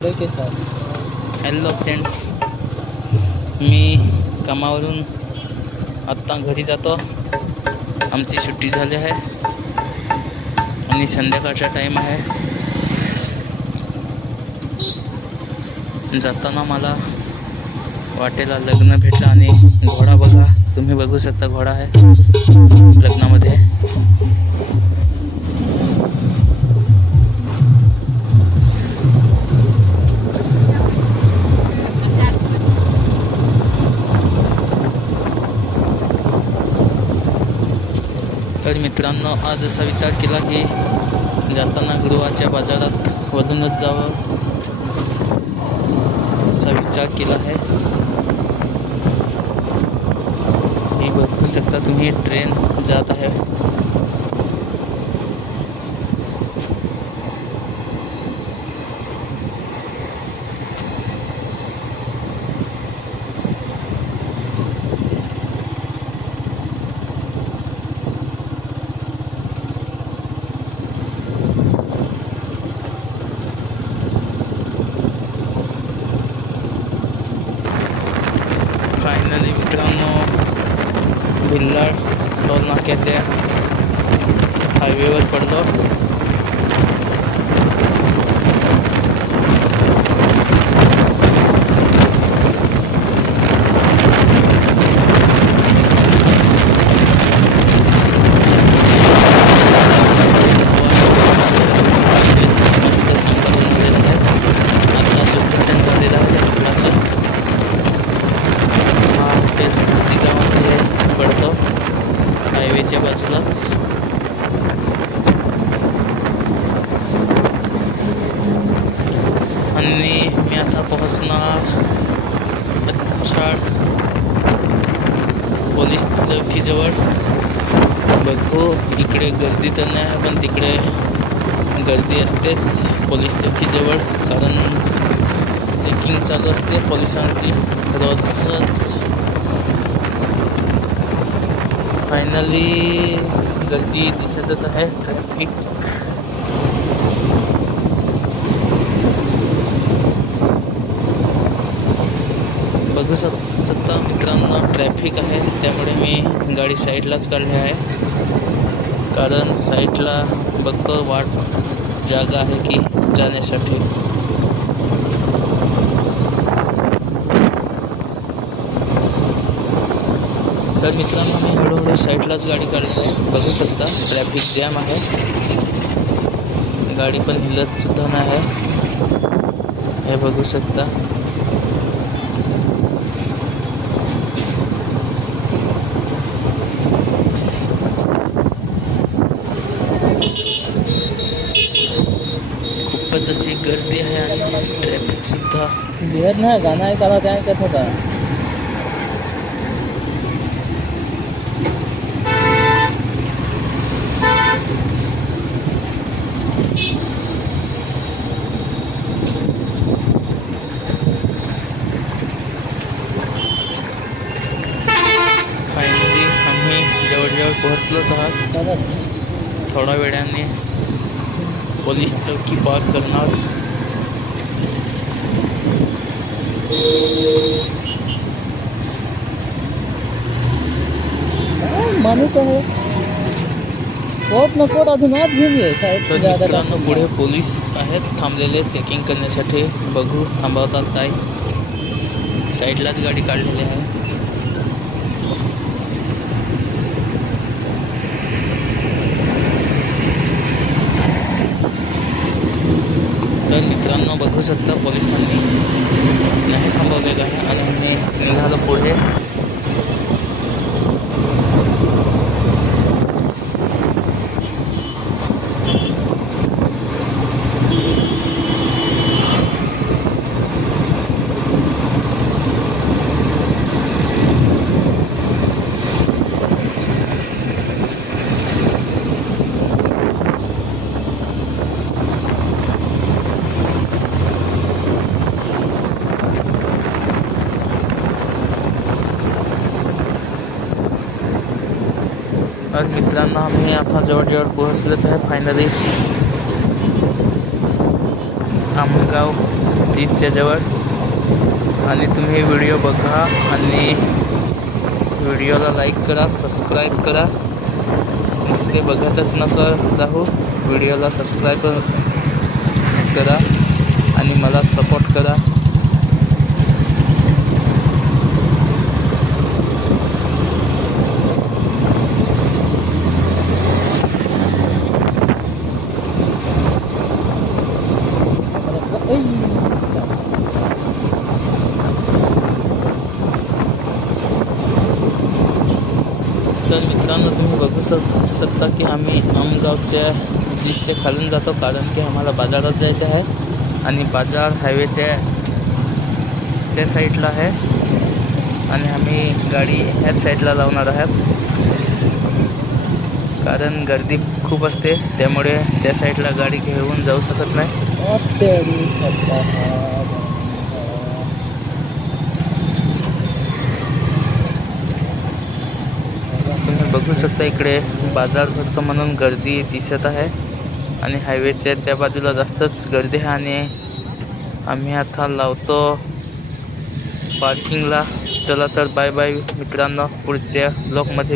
Hello friends मी कामावरून आत्ता घरी जातो. आमची सुट्टी झाली आहे. आणि संध्याकाळचा टाईम आहे. जाताना मला वाटेला लग्न भेटलं आणि घोडा बघा. तुम्ही बघू शकता घोडा आहे लग्नामध्ये. तर मित्रांनो आज असा विचार केला की जाताना गृहाच्या बाजारात वरूनच जावं असा विचार केला आहे. हे बघू शकता तुम्ही ट्रेन जात आहे. टोल नाक्याच्या हायवेवर पडलो हायवेच्या आणि मी आता पोहोचणार अच्छाड पोलीस चौकीजवळ बघू इकडे गर्दी तर नाही पण तिकडे गर्दी असतेच पोलीस चौकीजवळ कारण चेकिंग चालू असते पोलिसांची रोजच फायनली गर्दी दिसतच आहे ट्रॅफिक बघू शक शकता मित्रांनो ट्रॅफिक आहे त्यामुळे मी गाडी साईडलाच काढली आहे. कारण साईडला बघतो वाट जागा आहे की जाण्यासाठी. तर मित्रांनो मी हळूहळू साईडलाच गाडी काढतो आहे बघू शकता ट्रॅफिक जॅम आहे. गाडी पण हिलत सुद्धा नाही आहे. हे बघू शकता. खूपच अशी गर्दी आहे आणि ट्रॅफिक सुद्धा. बिहत नाही गाणं ऐकायला त्या ऐकत होता. जवळजवळ पोहोचलोच आहात. थोड्या वेळाने पोलीस चौकी पार करणार. काय माणूस आहे? कोट न कोट अजून आत घेऊन ये साहेब तर जादा मित्रांनो पुढे पोलीस आहेत. थांबलेले चेकिंग करण्यासाठी. बघू थांबवतात काय. साईडलाच गाडी काढलेली आहे. तर मित्रांनो बघू शकता पोलिसांनी नाही थांबवलेलं आहे आणि आम्ही निघालो पुढे. तर मित्रांनो आम्ही आता जवळजवळ पोहोचलोच आहे फायनली आमगाव बीचच्या जवळ. आणि तुम्ही व्हिडिओ बघा आणि व्हिडिओला लाईक करा सबस्क्राईब करा. नुसते बघतच नका राहू व्हिडिओला सबस्क्राईब करा आणि मला सपोर्ट करा. तर मित्रांनो तुम्ही बघू शक शकता की आम्ही आमगावच्या ब्रिजच्या खालून जातो कारण की आम्हाला बाजारात जायचं आहे आणि बाजार हायवेच्या त्या साईडला आहे आणि आम्ही गाडी ह्याच साईडला लावणार आहोत. कारण गर्दी खूप असते त्यामुळे त्या साईडला गाडी घेऊन जाऊ शकत नाही. बघू शकता इकडे बाजार भरतो म्हणून गर्दी दिसत आहे आणि हायवेच्या त्या बाजूला जास्तच गर्दी आहे आणि आम्ही आता लावतो पार्किंगला चला तर बाय बाय मित्रांनो पुढच्या ब्लॉकमध्ये